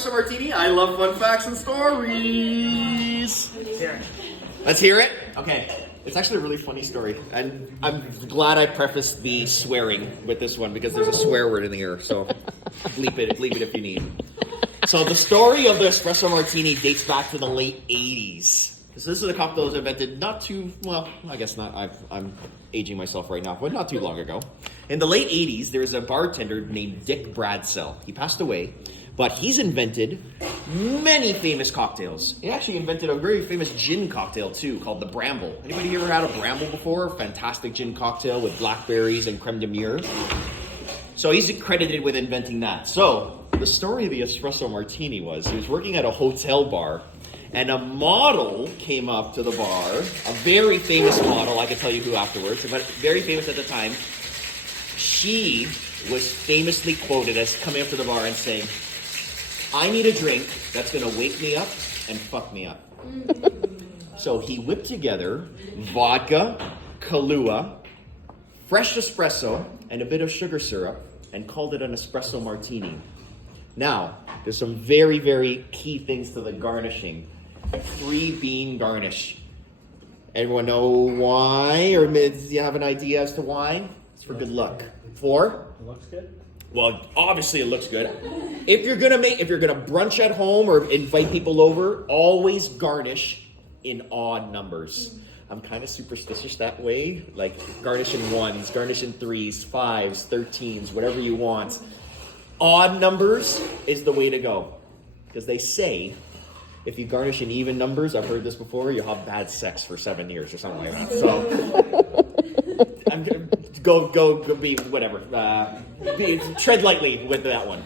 Espresso Martini. I love fun facts and stories. Let's hear it. Okay. It's actually a really funny story, and I'm glad I prefaced the swearing with this one because there's a swear word in here, so bleep it if you need. So the story of the Espresso Martini dates back to the late 80s. So this is a cocktail that was invented not too, well, I guess not, I'm aging myself right now, but not too long ago. In the late 80s, there was a bartender named Dick Bradsell. He passed away, but he's invented many famous cocktails. He actually invented a very famous gin cocktail too, called the Bramble. Anybody here ever had a Bramble before? Fantastic gin cocktail with blackberries and creme de mure. So he's credited with inventing that. So the story of the Espresso Martini was he was working at a hotel bar, and a model came up to the bar, a very famous model, I can tell you who afterwards, but very famous at the time. She was famously quoted as coming up to the bar and saying, "I need a drink that's going to wake me up and fuck me up." So he whipped together vodka, Kahlua, fresh espresso, and a bit of sugar syrup, and called it an Espresso Martini. Now, there's some very, very key things to the garnishing. 3-bean garnish. Everyone know why? Or do you have an idea as to why? It's for good luck. 4? It looks good. Well, obviously it looks good. If you're gonna brunch at home or invite people over, always garnish in odd numbers. I'm kind of superstitious that way. Like garnish in 1s, garnish in 3s, 5s, 13s, whatever you want. Odd numbers is the way to go. Because they say, if you garnish in even numbers, I've heard this before, you'll have bad sex for 7 years or something like that. So, I'm gonna go be whatever. Tread lightly with that one.